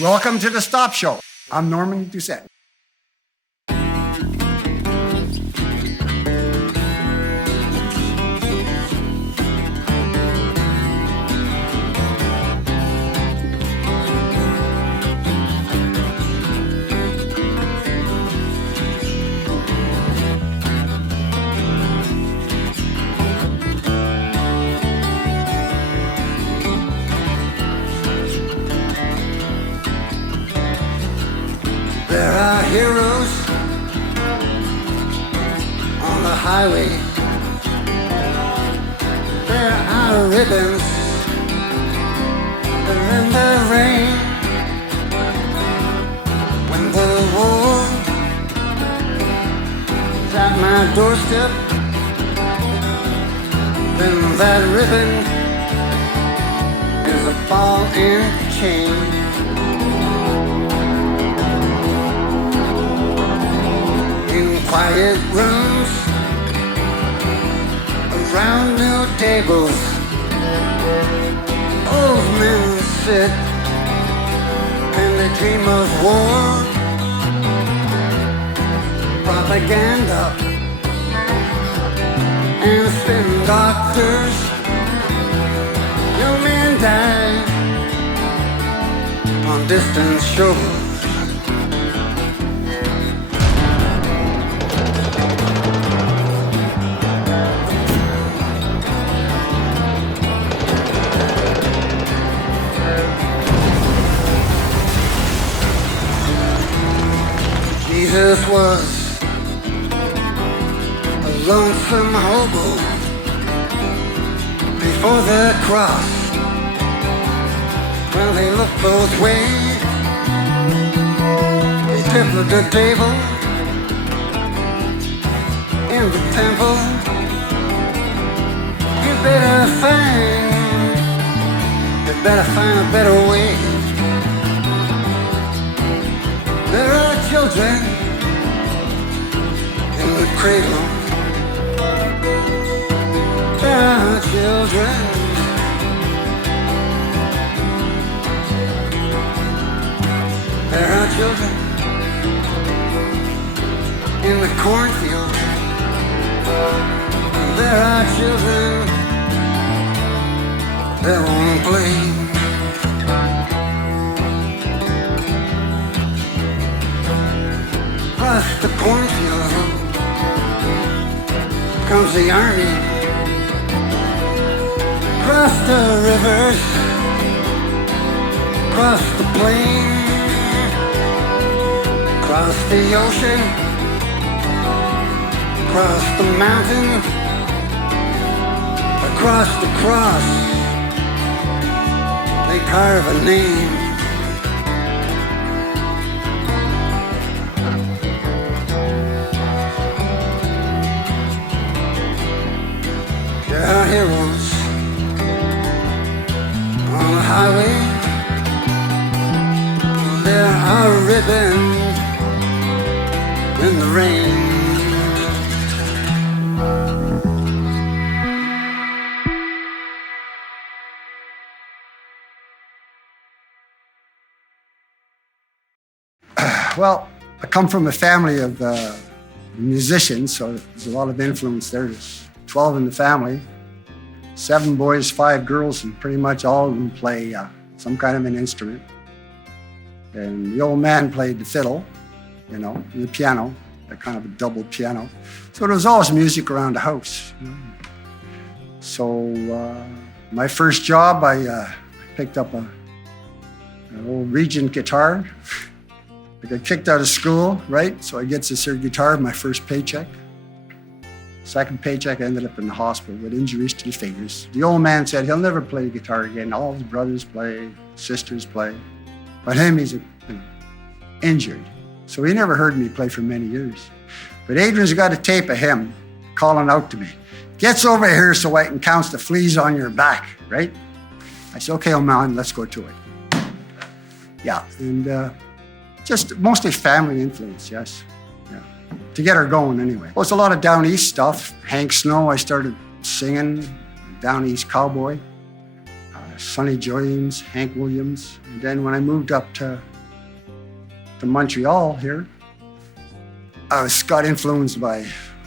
Welcome to the Stop Show. I'm Norman Doucette. There are heroes on the highway. There are ribbons in the rain. When the war is at my doorstep, then that ribbon is a ball and chain. Quiet rooms, around new tables, old men sit and they dream of war, propaganda, and spin doctors. Young men die on distant shores. Jesus was a lonesome hobo before the cross. Well, he looked both ways. He tripled the table in the temple. You better find a better way. There are children in the cradle. There are children. There are children in the cornfield. There are children that won't play. Across the cornfield comes the army. Across the rivers, across the plain, across the ocean, across the mountain, across the cross, they carve a name. There are heroes on the highway. There are ribbons in the rain. Well, I come from a family of musicians, so there's a lot of influence there. There's 12 in the family, 7 boys, 5 girls, and pretty much all of them play some kind of an instrument. And the old man played the fiddle, you know, and the piano, that kind of a double piano. So there was always music around the house. You know? So my first job, I picked up an old Regent guitar. I got kicked out of school, right? So I get this here guitar, my first paycheck. Second paycheck, I ended up in the hospital with injuries to the fingers. The old man said he'll never play guitar again. All his brothers play, sisters play. But him, he's injured. So he never heard me play for many years. But Adrian's got a tape of him calling out to me. Gets over here so I can count the fleas on your back, right? I said, okay, old man, let's go to it. Yeah, and just mostly family influence, yes. Yeah. to get her going anyway. Well, it's a lot of down east stuff. Hank Snow, I started singing, down east cowboy. Sonny James, Hank Williams. And then when I moved up to Montreal here, I got influenced by,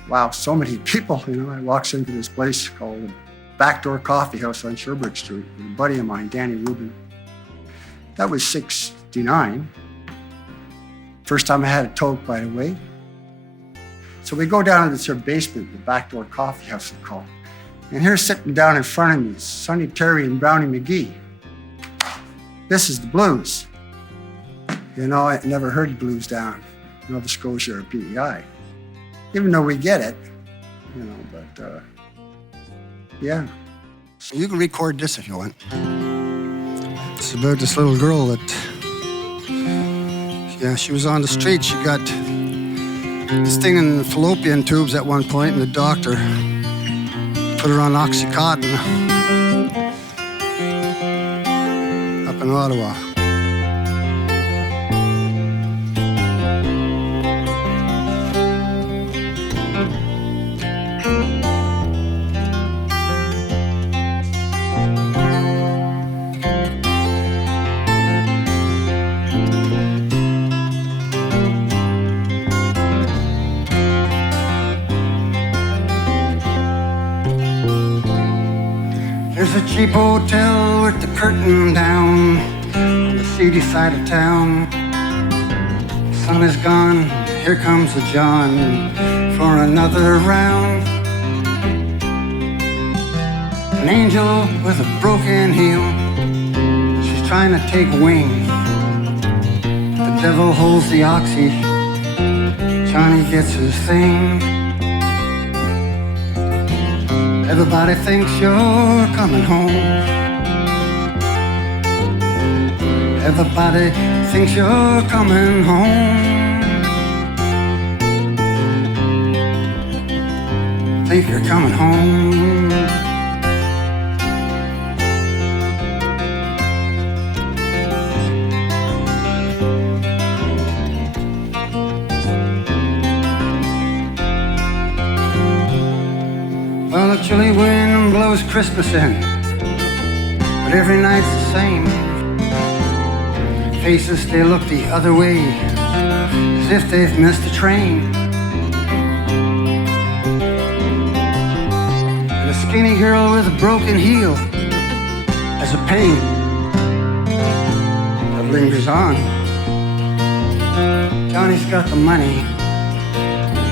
wow, so many people. You know, I walks into this place called the Backdoor Coffee House on Sherbrooke Street with a buddy of mine, Danny Rubin. That was 69. First time I had a toke, by the way. So we go down to this basement, the Backdoor Coffee House, it's called. And here sitting down in front of me is Sonny Terry and Brownie McGee. This is the blues. You know, I never heard blues down in Nova Scotia or PEI, even though we get it, you know, but yeah. So you can record this if you want. It's about this little girl that, yeah, she was on the street. She got this thing in fallopian tubes at one point, and the doctor put her on Oxycontin up in Ottawa. There's a cheap hotel with the curtain down on the seedy side of town. The sun is gone, here comes the John for another round. An angel with a broken heel, she's trying to take wing. The devil holds the oxy, Johnny gets his thing. Everybody thinks you're coming home. Everybody thinks you're coming home. Think you're coming home. Well, the chilly wind blows Christmas in, but every night's the same. Faces, they look the other way, as if they've missed a train. And a skinny girl with a broken heel has a pain that lingers on. Johnny's got the money,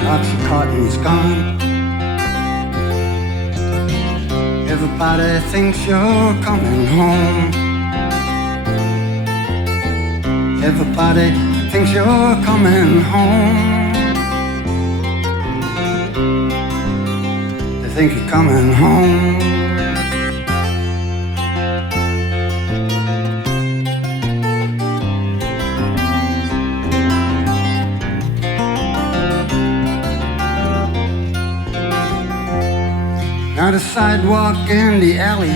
Oxycontin's gone. Everybody thinks you're coming home. Everybody thinks you're coming home. They think you're coming home. Now the sidewalk in the alley,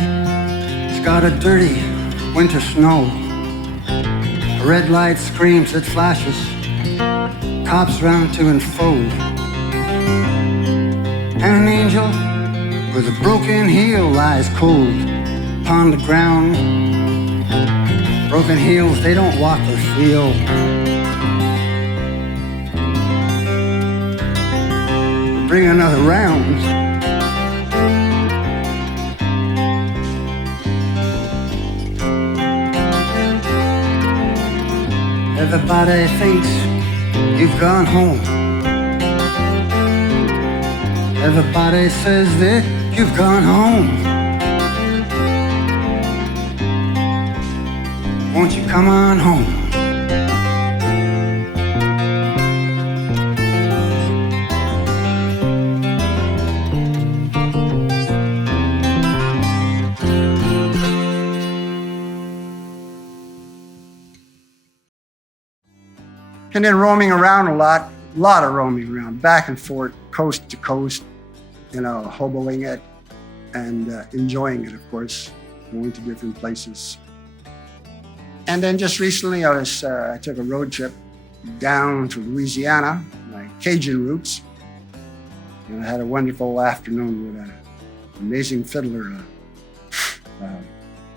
it's got a dirty winter snow. A red light screams, it flashes, cops round to and fro. And an angel with a broken heel lies cold upon the ground. Broken heels, they don't walk or feel. Bring another round. Everybody thinks you've gone home. Everybody says that you've gone home. Won't you come on home? And then roaming around a lot of roaming around, back and forth, coast to coast, you know, hoboing it and enjoying it, of course, going to different places. And then just recently I took a road trip down to Louisiana, like Cajun roots. And I had a wonderful afternoon with an amazing fiddler,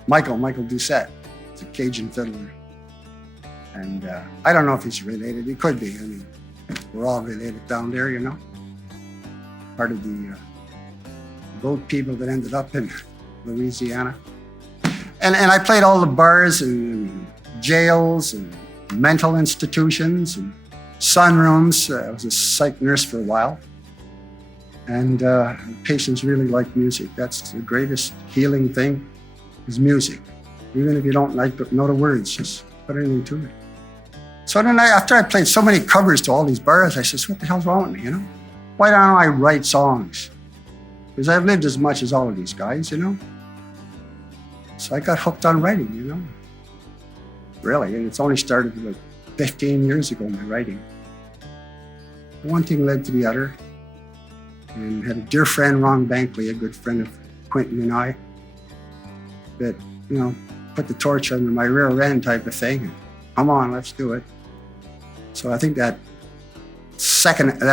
Michael Doucette. He's a Cajun fiddler. And I don't know if he's related. He could be. I mean, we're all related down there, you know. Part of the boat people that ended up in Louisiana. And I played all the bars and jails and mental institutions and sunrooms. I was a psych nurse for a while. And patients really like music. That's the greatest healing thing is music. Even if you don't know the words, just put anything to it. So then after I played so many covers to all these bars, I said, what the hell's wrong with me, you know? Why don't I write songs? Because I've lived as much as all of these guys, you know? So I got hooked on writing, you know? Really, and it's only started about 15 years ago, my writing. One thing led to the other. And had a dear friend, Ron Bankley, a good friend of Quentin and I, that, you know, put the torch under my rear end type of thing. And, come on, let's do it. So I think that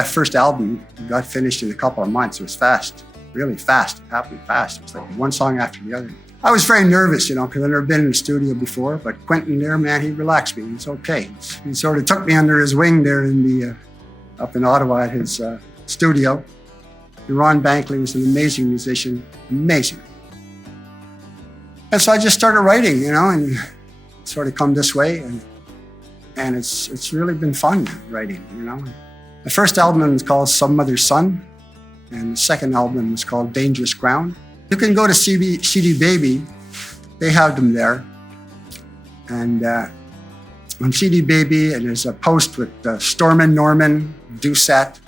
first album got finished in a couple of months. It was fast, really fast. It happened fast. It was like one song after the other. I was very nervous, you know, because I'd never been in the studio before. But Quentin there, man, he relaxed me. It's okay. He sort of took me under his wing there up in Ottawa at his studio. And Ron Bankley was an amazing musician, amazing. And so I just started writing, you know, and sort of come this way. And it's really been fun writing, you know. The first album is called Some Mother's Son, and the second album is called Dangerous Ground. You can go to CD Baby, they have them there. And on CD Baby, and there's a post with Stormin, Norman, Doucette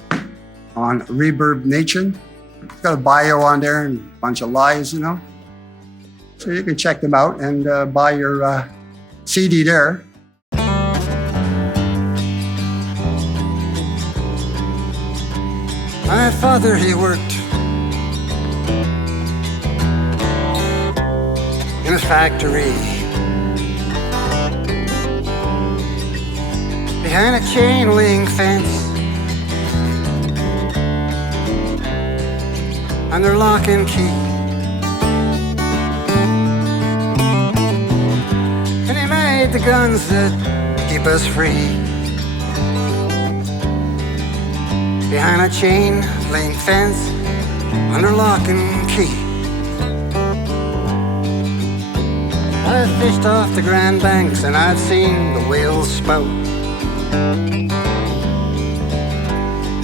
on Reverb Nation. It's got a bio on there and a bunch of lies, you know. So you can check them out and buy your CD there. My father, he worked in a factory behind a chain link fence under lock and key. And he made the guns that keep us free behind a chain link fence under lock and key. I've fished off the Grand Banks and I've seen the whales spout.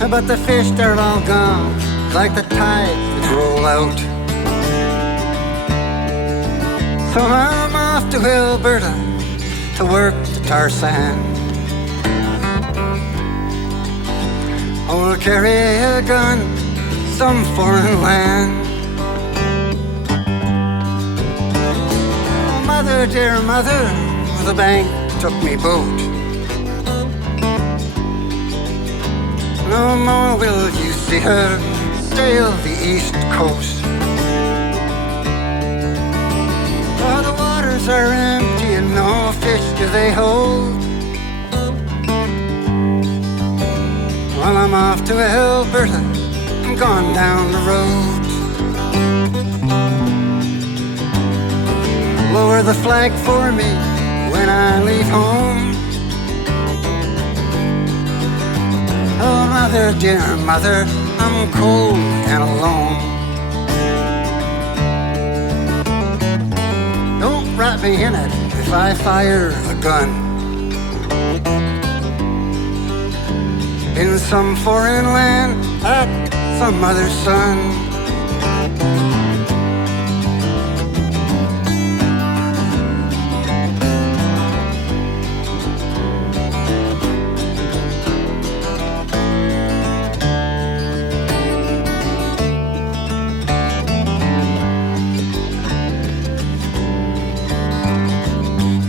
But the fish, they're all gone like the tides that roll out. So I'm off to Alberta to work the tar sand. Or carry a gun some foreign land. Oh, mother, dear mother, the bank took me boat. No more will you see her sail the east coast. Oh, the waters are empty and no fish do they hold. While I'm off to Alberta, I'm gone down the road. Lower the flag for me when I leave home. Oh, mother, dear mother, I'm cold and alone. Don't wrap me in it if I fire a gun in some foreign land at some mother's son.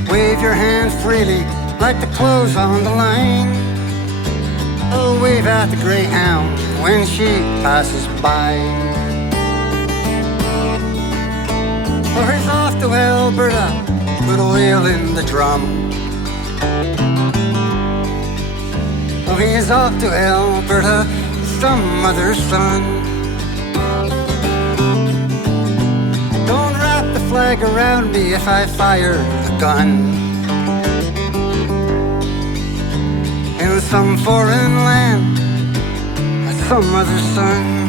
Wave your hand freely like the clothes on the line. Oh, wave at the greyhound when she passes by. Oh, he's off to Alberta, put oil in the drum. Oh, he's off to Alberta, some other son. Don't wrap the flag around me if I fire a gun. In some foreign land, some other son.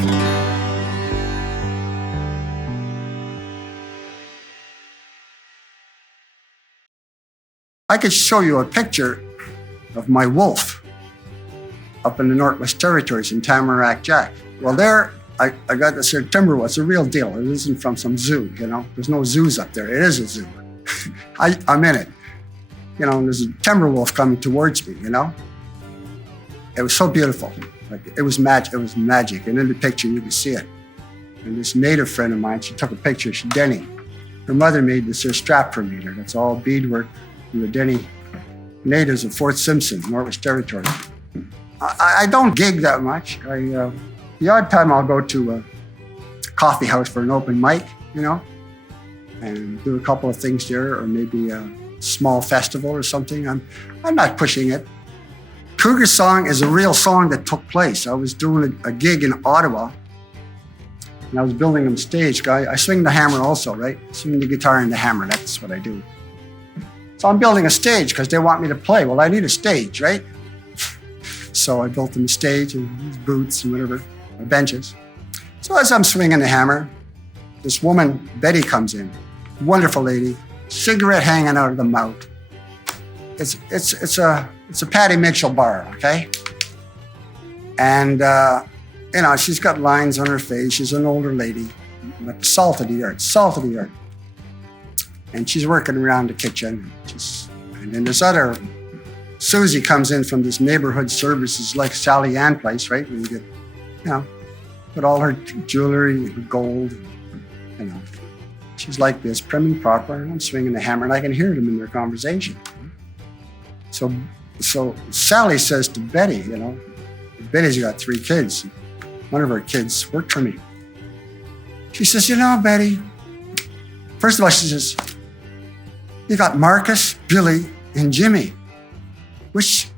I could show you a picture of my wolf up in the Northwest Territories in Tamarack Jack. Well, there I got this here timber wolf. It's a real deal. It isn't from some zoo, you know. There's no zoos up there. It is a zoo. I'm in it. You know, and there's a timber wolf coming towards me, you know. It was so beautiful. Like, it was magic. And in the picture, you can see it. And this native friend of mine, she took a picture. She's Denny. Her mother made this here strap for me there. That's all beadwork from the Denny natives of Fort Simpson, Northwest Territories. I don't gig that much. The odd time I'll go to a coffee house for an open mic, you know, and do a couple of things there, or maybe a small festival or something. I'm not pushing it. Cougar Song is a real song that took place. I was doing a gig in Ottawa, and I was building a stage. I swing the hammer also, right? Swing the guitar and the hammer, that's what I do. So I'm building a stage because they want me to play. Well, I need a stage, right? So I built them a stage and these booths and whatever, benches. So as I'm swinging the hammer, this woman, Betty, comes in. Wonderful lady, cigarette hanging out of the mouth. It's a Patty Mitchell bar, okay? And, you know, she's got lines on her face. She's an older lady, but salt of the earth. And she's working around the kitchen. And then this other, Susie, comes in from this neighborhood services like Sally Ann place, right? Where you get, you know, put all her jewelry, gold, you know. She's like this, prim and proper, and I'm swinging the hammer, and I can hear them in their conversation. So Sally says to Betty, you know, Betty's got 3 kids. One of her kids worked for me. She says, you know, Betty, first of all, she says, you got Marcus, Billy, and Jimmy. Which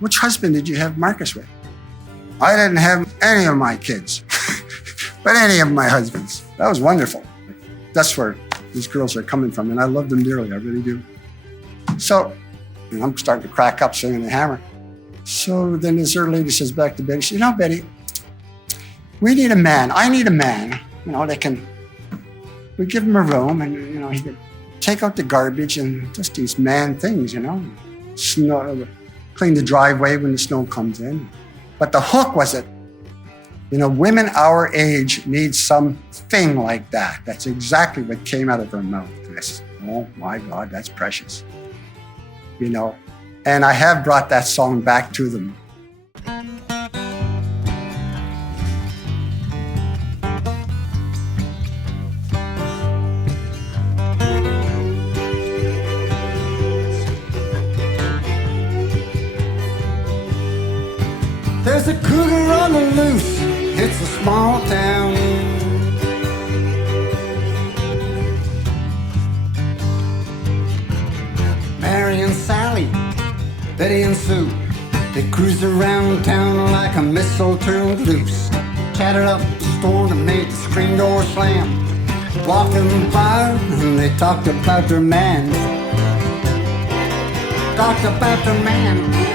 husband did you have Marcus with? I didn't have any of my kids, but any of my husbands. That was wonderful. That's where these girls are coming from, and I love them dearly, I really do. So, and I'm starting to crack up swinging the hammer. So then this other lady says back to Betty, she says, you know, Betty, we need a man. I need a man, you know, that can, we give him a room and, you know, he can take out the garbage and just these man things, you know. Snow, clean the driveway when the snow comes in. But the hook was it, you know, women our age need something like that. That's exactly what came out of her mouth. And I said, oh my God, that's precious. You know, and I have brought that song back to them. There's a cougar on the loose, it's a small town. Mary and Sally, Betty and Sue, they cruised around town like a missile turned loose. Chattered up the storm and made the screen door slam. Walked in the bar and they talked about their man. Talked about their man.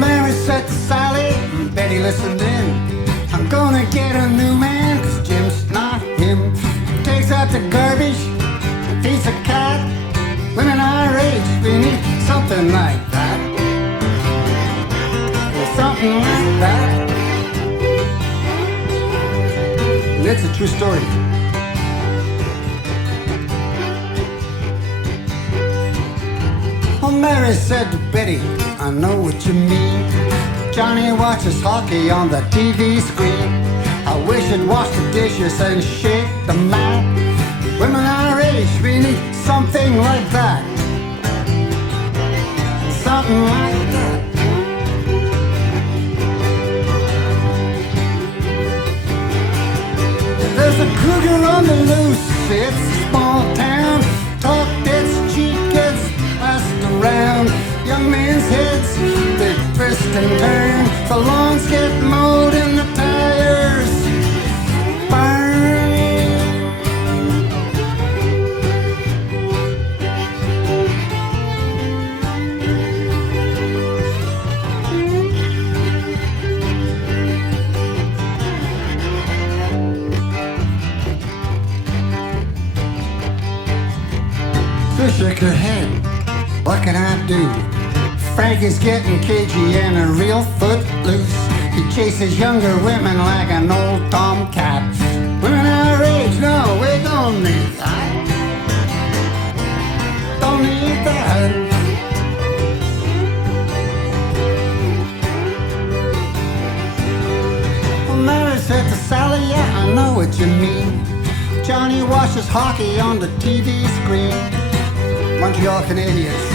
Mary said to Sally, and Betty listened in. I'm gonna get a new man, 'cause Jim's not him. Takes out the garbage, feeds a cat. Women our age, we need something like that. Something like that. And it's a true story. Oh, Mary said to Betty, I know what you mean. Johnny watches hockey on the TV screen. I wish he'd wash the dishes and shake the mat. Women our age, we need something like that. Something like that. There's a cougar on the loose, it's a small town. shake her head. What can I do? Frankie's getting cagey and a real footloose. He chases younger women like an old tomcat. Women our age, no, we don't need that. Don't need that. Well, Mary said to Sally, yeah, I know what you mean. Johnny watches hockey on the TV screen. Montreal Canadiens.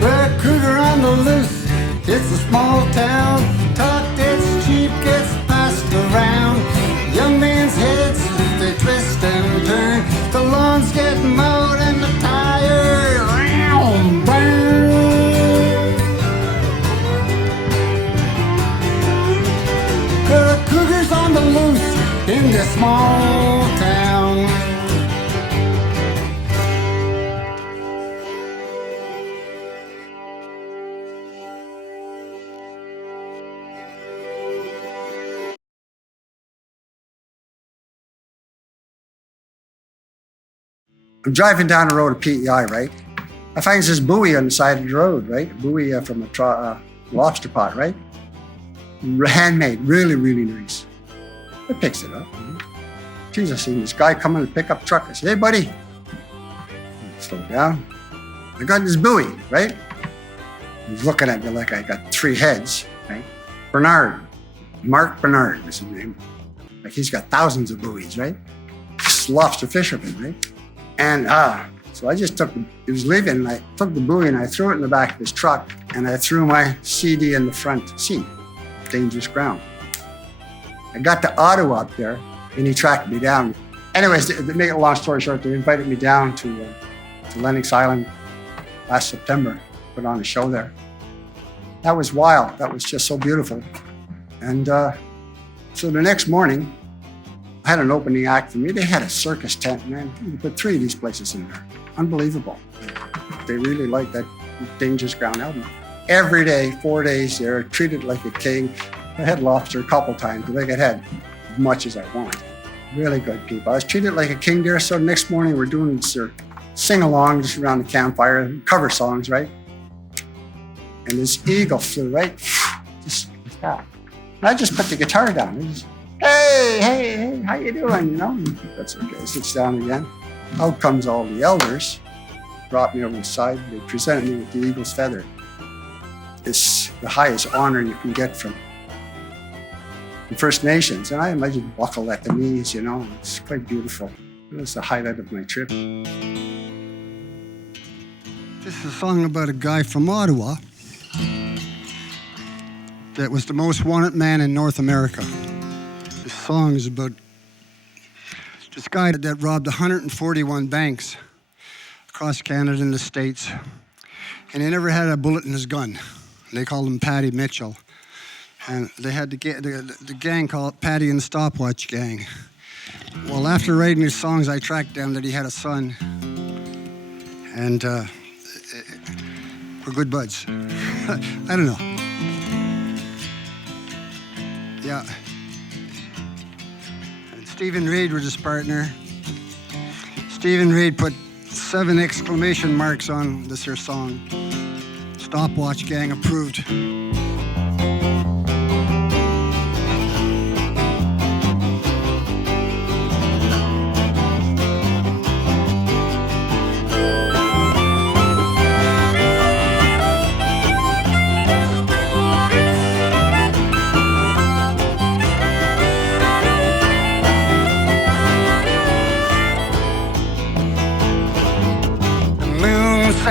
We're a cougar on the loose. It's a small town. Talk that's cheap gets passed around. Young men's heads, they twist and turn. The lawns get mowed and the tires burn. There are cougars on the loose in this small town. I'm driving down the road to PEI, right? I find this buoy on the side of the road, right? A buoy from a lobster pot, right? Handmade, really, really nice. I picks it up. Geez, I seen this guy coming to pick up truck. I said, hey, buddy. Slow down. I got this buoy, right? He's looking at me like I got three heads, right? Bernard. Mark Bernard is his name. Like he's got thousands of buoys, right? This lobster fisherman, right? And so I just he was leaving, and I took the buoy and I threw it in the back of his truck, and I threw my CD in the front seat, Dangerous Ground. I got to Ottawa up there, and he tracked me down. Anyways, to make it a long story short, they invited me down to Lennox Island last September, put on a show there. That was wild. That was just so beautiful. And so the next morning, I had an opening act for me. They had a circus tent, man. You put three of these places in there. Unbelievable. They really liked that Dangerous Ground album. Every day, 4 days there, treated like a king. I had lobster a couple times, but I could have as much as I wanted. Really good people. I was treated like a king there, so next morning we're doing this sing-along just around the campfire, cover songs, right? And this eagle flew right, just like that. And I just put the guitar down. Hey, how you doing? You know, that's okay. Sits down again. Out comes all the elders, brought me over the side. They presented me with the eagle's feather. It's the highest honor you can get from the First Nations. And I just buckled at the knees, you know. It's quite beautiful. It was the highlight of my trip. This is a song about a guy from Ottawa that was the most wanted man in North America. This song is about this guy that robbed 141 banks across Canada and the States, and he never had a bullet in his gun. They called him Paddy Mitchell, and they had the gang call it Paddy and the Stopwatch Gang. Well, after writing his songs, I tracked down that he had a son, and we're good buds. I don't know. Yeah. Stephen Reed was his partner. Stephen Reed put 7 exclamation marks on this here song. Stopwatch Gang approved.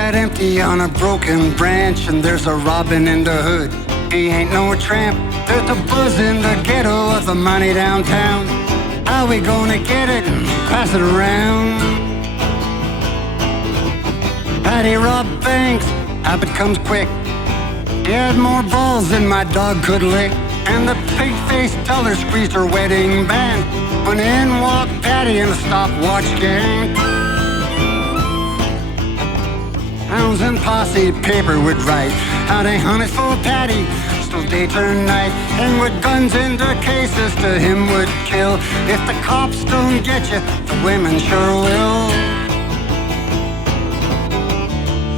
Sat empty on a broken branch, and there's a robin in the hood. He ain't no tramp. There's a buzz in the ghetto of the money downtown. How we gonna get it and pass it around? Paddy robbed banks, habit comes quick. He had more balls than my dog could lick. And the pig-faced teller squeezed her wedding band when in walked Paddy and the Stopwatch Gang. Hounds and posse paper would write how they hunted for Paddy, stole day to night, and with guns in their cases to him would kill. If the cops don't get you, the women sure will.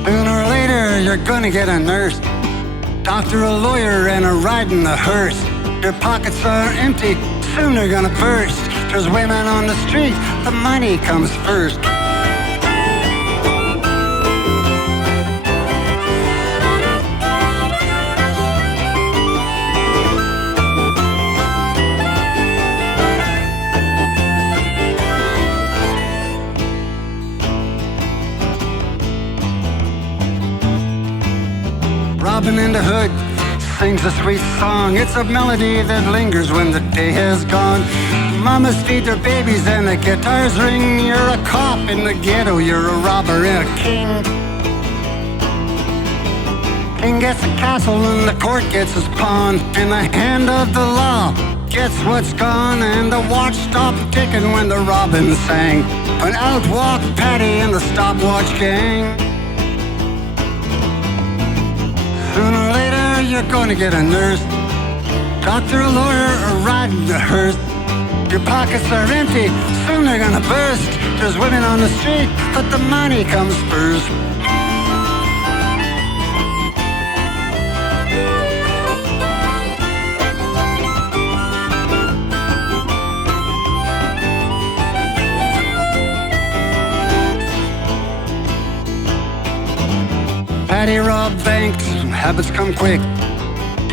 Sooner or later, you're gonna get a nurse, doctor, a lawyer, and a ride in the hearse. Your pockets are empty, soon they're gonna burst. There's women on the street, the money comes first. Robin in the Hood sings a sweet song. It's a melody that lingers when the day has gone. Mamas feed their babies and the guitars ring. You're a cop in the ghetto, you're a robber and a king. King gets a castle and the court gets his pawn. In the hand of the law gets what's gone. And the watch stopped ticking when the robin sang. But out walked Patty and the stopwatch gang. Sooner or later, you're gonna get a nurse, doctor, a lawyer, or ride in the hearse. Your pockets are empty, soon they're gonna burst. There's women on the street, but the money comes first. Patty robbed banks, habits come quick.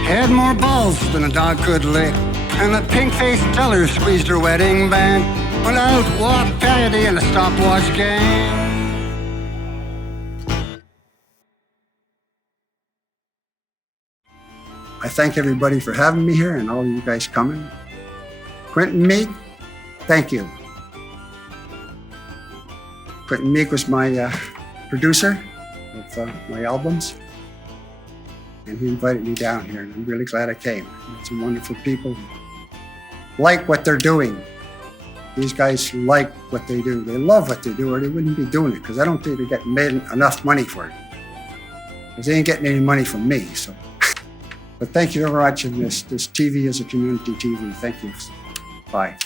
Had more balls than a dog could lick. And the pink-faced teller squeezed her wedding band. But out walked Patty and the stopwatch gang. I thank everybody for having me here and all of you guys coming. Quentin Meek, thank you. Quentin Meek was my producer of my albums. And he invited me down here, and I'm really glad I came. Some wonderful people like what they're doing. These guys like what they do. They love what they do, or they wouldn't be doing it, because I don't think they're getting made enough money for it. Because they ain't getting any money from me, so. But thank you for watching this TV is a community TV. Thank you. Bye.